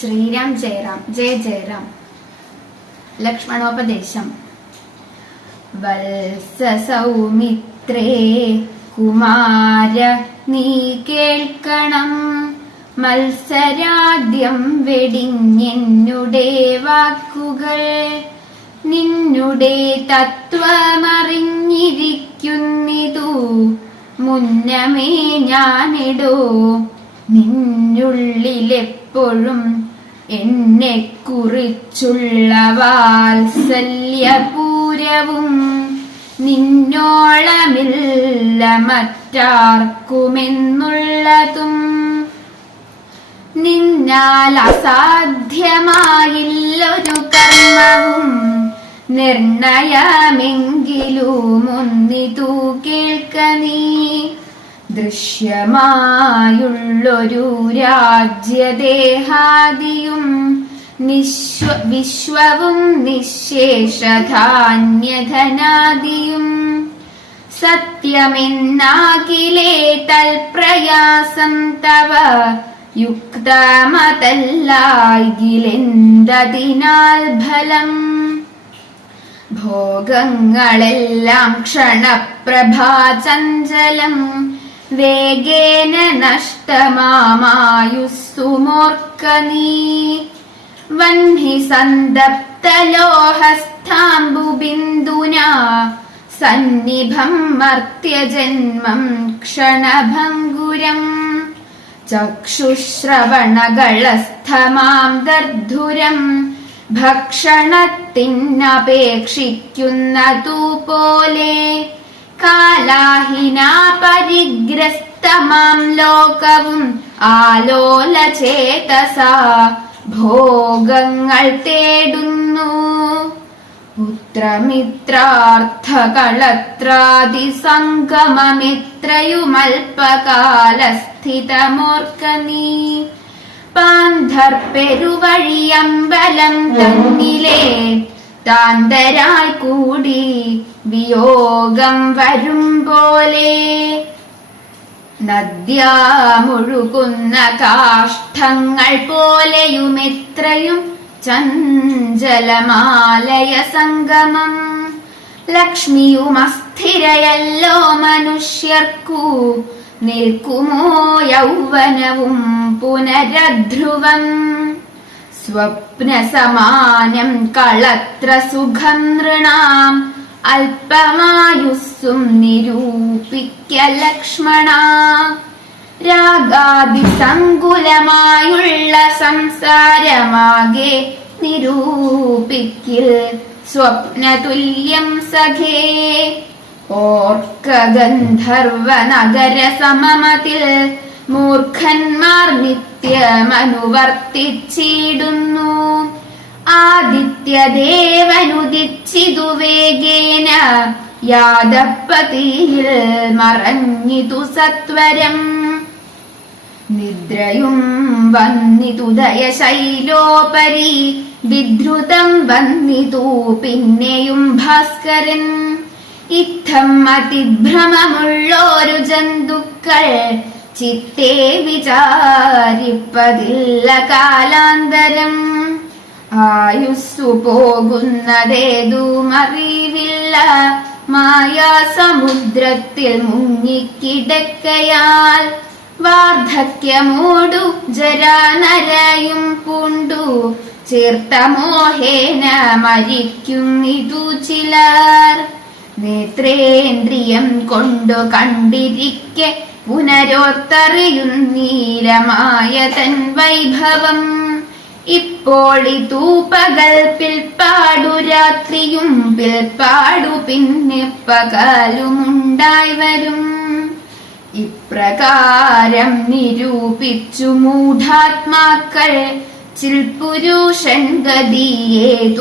ശ്രീരാം ജയറാം ജയ ജയറാം. ലക്ഷ്മണോപദേശം. വത്സ സൗമിത്രേ കുമാര നീ കേൾക്കണം, മത്സരാദ്യം വെടിഞ്ഞെന്നുടെ വാക്കുകൾ. നിന്നുടെ തത്വമറിഞ്ഞിരിക്കുന്നിതു മുന്നമേ ഞാനിടോ. നിന്നുള്ളിലെപ്പോഴും എന്നെ കുറിച്ചുള്ള വാത്സല്യപൂരവും നിന്നോളമില്ല മറ്റാർക്കുമെന്നുള്ളതും. നിന്നാൽ അസാധ്യമായില്ലൊരു കർമ്മവും നിർണയമെങ്കിലും ഒന്നിതു കേൾക്ക നീ. ദൃശ്യമായുള്ളൊരു രാജ്യദേഹാദിയും വിശ്വവും നിശേഷധാന്യധനാദിയും സത്യമെന്നാകിലേ തൽപ്രയാസം തവ യുക്തമതല്ലായിലെന്തതിനാൽ ഫലം. ഭോഗങ്ങളെല്ലാം ക്ഷണപ്രഭാചഞ്ചലം വേഗേന നഷ്ടമാമായുസ്സുമോർക്ക നീ. വഹ്നി സന്തപ്തലോഹസ്ഥാംബുബിന്ദുനാ സന്നിഭം മർത്യജന്മം ക്ഷണഭംഗുരം. ചക്ഷുശ്രവണകളസ്ഥമാം ദർധുരം ഭക്ഷണത്തിനപേക്ഷിക്കുന്നതു പോലെ. കാലാഹിനാ പരിഗ്രസ്തമാം ലോകവും ആലോലചേതസാ ഭോഗങ്ങൾ തേടുന്നു. പുത്രമിത്രാർത്ഥകളത്രാദി സംഗമമെത്രയുമൽപകാലസ്ഥിതമോർക്ക നീ. പാന്ധർപ്പെരുവഴിയമ്പലം തന്നിലെ താന്തരായി കൂടി വിയോഗം വരും പോലെ. നദ്യാമൊഴുകുന്ന കാഷ്ഠങ്ങൾ പോലെയുമെത്രയും ചഞ്ചലമാലയ സംഗമം. ലക്ഷ്മിയും അസ്ഥിരയല്ലോ മനുഷ്യർക്കു, നിൽക്കുമോ യൗവനവും പുനരധ്രുവം. സ്വപ്നസമാനം കളത്ര സുഖം നൃണാം, അല്പമായുസ്സും നിരൂപിക്ക ലക്ഷ്മണ. രാഗാദിസങ്കുലമായുള്ള സംസാരമാകെ നിരൂപിക്കിൽ സ്വപ്നതുല്യം സഖേ. ഓർക്ക ഗന്ധർവ നഗര സമമതിൽ മൂർഖന്മാർ നിത്യമനുവർത്തിച്ചിടുന്നു. ആദിത്യദേവനുദിച്ചിതു വേഗേന യാദപ്പതിയിൽ മറഞ്ഞിതു സത്വരം. നിദ്രയും വന്നിതു ദയശൈലോപരി, വിധൃതം വന്നിതു പിന്നെയും ഭാസ്കരൻ. ഇത്തം അതിഭ്രമമുള്ളോരു ജന്തുക്കൾ ചിത്തേ വിചാരിപ്പതില്ല കാലാന്തരം. ആയുസ്സു പോകുന്നതേതുമറിവില്ല, മായാസമുദ്രത്തിൽ മുങ്ങിക്കിടക്കയാൽ. വാർദ്ധക്യമോടു ജരാനരയും പൂണ്ടു ചേർത്ത മോഹേന മരിക്കുന്നിതു ചിലർ. നേത്രേന്ദ്രിയം കൊണ്ടു കണ്ടിരിക്കെ പുനരോത്തറിയുന്നീരമായ തൻ വൈഭവം. ഇപ്പോളിതൂ പകൽ, പിൽപ്പാടു രാത്രിയും, പിൽപ്പാടു പിന്നെ പകലുമുണ്ടായി വരും. ഇപ്രകാരം നിരൂപിച്ചു മൂഢാത്മാക്കൾ ചിൽപുരുഷൻ ഗതിയേതുമറിയാതെ.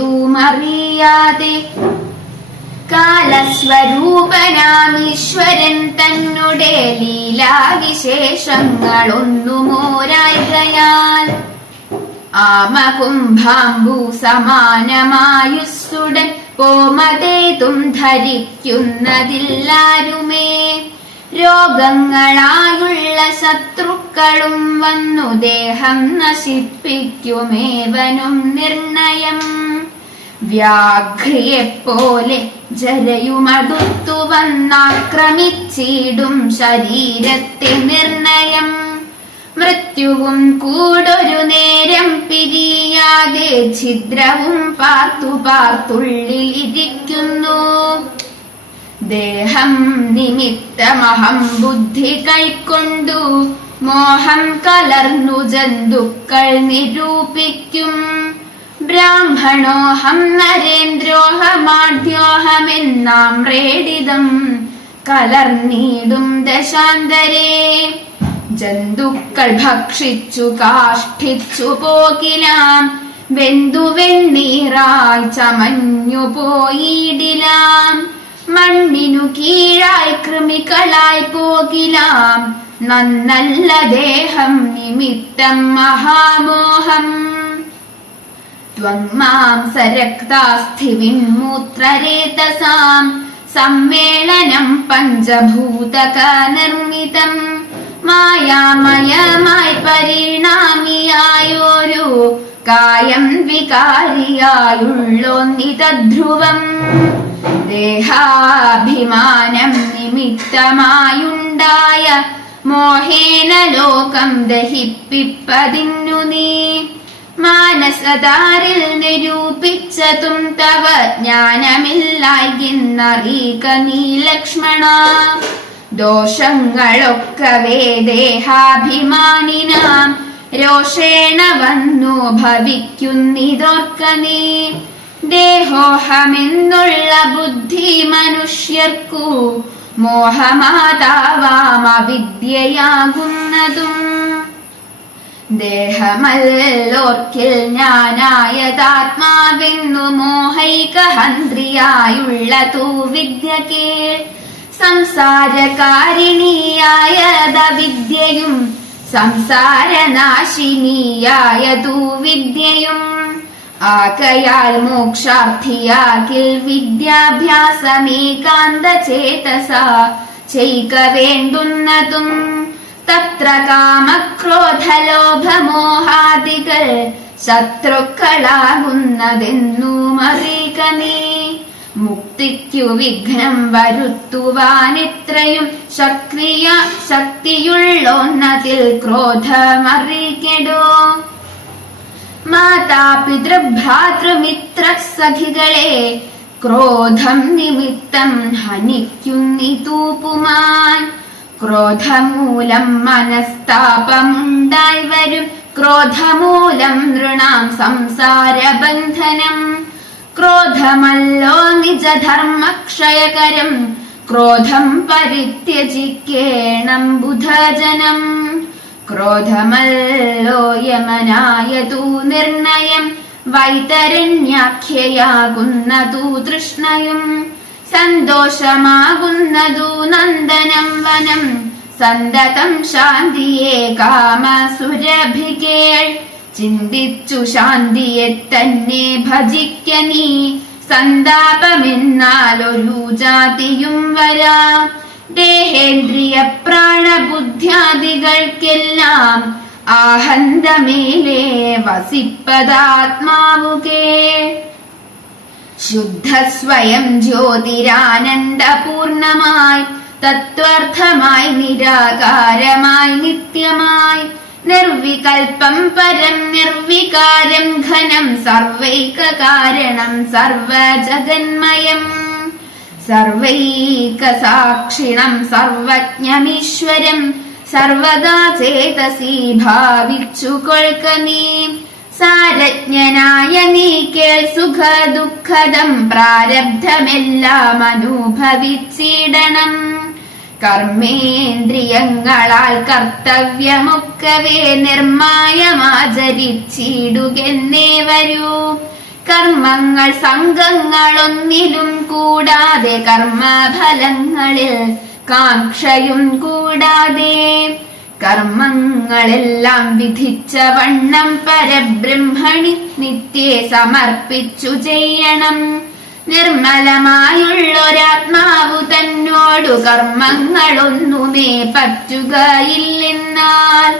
കാലസ്വരൂപനാമീശ്വരൻ തന്നുടെ ലീലാവിശേഷങ്ങളൊന്നുമോരായികയാൽ ആമകുംഭാംബു സമാനമായുസ്സുടൻ പോമതേതും ധരിക്കുന്നതില്ലാരുമേ. രോഗങ്ങളായുള്ള ശത്രുക്കൾ ജന്തുക്കളും വന്നു ദേഹം നശിപ്പിക്കുമേവനും നിർണയം. വ്യാഘ്രിയെപ്പോലെ ജരയുമടുത്തു വന്നാക്രമിച്ചിടും ശരീരത്തെ നിർണയം. മൃത്യുവും കൂടൊരു നേരം പിരിയാതെ ഛിദ്രവും പാർത്തു പാർത്തുള്ളിലിരിക്കുന്നു. ദേഹം നിമിത്തമഹം ബുദ്ധി കൈക്കൊണ്ടു മോഹം കലർന്നു ജന്തുക്കൾ നിരൂപിക്കും. ബ്രാഹ്മണോഹം നരേന്ദ്രോഹമാഢ്യോഹമെന്നാം റേഡിതം കലർന്നിടും ദശാന്തരേ. ജന്തുക്കൾ ഭക്ഷിച്ചു കാഷ്ഠിച്ചു പോകിലാം, വെന്തു വെണ്ണീറായി ചമഞ്ഞു പോയിടിലാം. മണ്ണിനു കീഴായി കൃമികളായി പോകിലാം, നന്നല്ല ദേഹം നിമിത്തം മഹാമോഹം. ത്വങ്മാംസരക്താസ്ഥിവിന്മൂത്രരേതസാം സമ്മേളനം പഞ്ചഭൂതക നിർമ്മിതം. മായാമയമായി പരിണാമിയായൊരു കായം വികാരിയായുള്ളൊന്നിതധ്രുവം. ദേഹാഭിമാനം നിമിത്തമായുണ്ടായ മോഹേന ലോകം ദഹിപ്പിപ്പതിന്നു നീ. മാനസതാരിൽ നിരൂപിച്ചതും തവ ജ്ഞാനമില്ലായിന്നറിക നീ ലക്ഷ്മണ. ദോഷങ്ങളൊക്കവേ ദേഹാഭിമാനിനാം രോഷേണ വന്നു ഭവിക്കുന്നിതോർക്ക നീ. ദേഹോഹമെന്നുള്ള ബുദ്ധി മനുഷ്യർക്കു മോഹമാതാവാം അവിദ്യയാകുന്നതും. ദേഹമല്ലോർക്കിൽ ഞാനായതാത്മാവെന്നു മോഹൈകഹന്ത്രിയായുള്ളതു വിദ്യ കേൾ. സംസാരകാരിണിയായതവിദ്യയും സംസാരനാശിനിയായതു വിദ്യയും. ആകയാൽ മോക്ഷാർത്ഥിയാകിൽ വിദ്യാഭ്യാസമേകാന്ത ചേതസ ചെയ്ക വേണ്ടുന്നതും. തത്ര കാമക്രോധലോഭമോഹാദികൾ ശത്രുക്കളാകുന്നതെന്നു അറിക നീ. മുക്തിക്കു വിഘ്നം വരുത്തുവാനെത്രയും ശക്തിയുള്ളൊന്നതിൽ ക്രോധമറികെടോ. മാതാപിതൃഭ്രാതൃമിത്ര സഖികളെ ക്രോധം നിമിത്തം ഹനിക്കുന്നിതു പുമാൻ. ക്രോധമൂലം മനസ്താപമുണ്ടായി വരും, ക്രോധമൂലം നൃണാം സംസാരബന്ധനം. ക്രോധമല്ലോ നിജധർമ്മക്ഷയകരം, ക്രോധം പരിത്യജിക്കേണം ബുധജനം. ക്രോധമല്ലോ യമനായതു നിർണയം, വൈതരണ്യാഖ്യയാകുന്നതു തൃഷ്ണയും. സന്തോഷമാകുന്നതു നന്ദനം വനം, സന്തതം ശാന്തിയെ കാമസുരഭികേൾ. ചിന്തിച്ചു ശാന്തിയെ തന്നെ ഭജിക്ക നീ, സന്താപമെന്നാലൊരു ജാതിയും വരാ. ദേഹേന്ദ്രിയ പ്രാണബുദ്ധ്യാദികൾക്കെല്ലാം ആഹന്തമേലേ വസിപ്പതാത്മാവുകേ. ശുദ്ധ സ്വയം ജ്യോതിരാനന്ദപൂർണമായി, തത്വാർത്ഥമായി നിരാകാരമായി നിത്യമായി. നിർവികൽപം പരം നിർവികാരം ഘനം, സർവൈകകാരണം സർവജഗന്മയം. സർവൈകസാക്ഷിണം സർവജ്ഞമീശ്വരം, സർവദാ ചേതസി ഭാവിച്ചു കൊൾക്ക നീ. സാരജ്ഞനായ നീ കേൾ സുഖ ദുഃഖദം, പ്രാരബ്ധമെല്ലാം അനുഭവിച്ചിടണം. കർമ്മേന്ദ്രിയങ്ങളാൽ കർത്തവ്യമൊക്കവേ നിർമായമാചരിച്ചിടുകെന്നേ വരൂ. കർമ്മങ്ങൾ സംഘങ്ങളൊന്നിലും കൂടാതെ, കർമ്മഫലങ്ങളിൽ കാംക്ഷയും കൂടാതെ. കർമ്മങ്ങളെല്ലാം വിധിച്ച വണ്ണം പരബ്രഹ്മണി നിത്യേ സമർപ്പിച്ചു ചെയ്യണം. നിർമ്മലമായുള്ളൊരാത്മാവു തന്നോടു കർമ്മങ്ങളൊന്നുമേ പറ്റുകയില്ലെന്നാൽ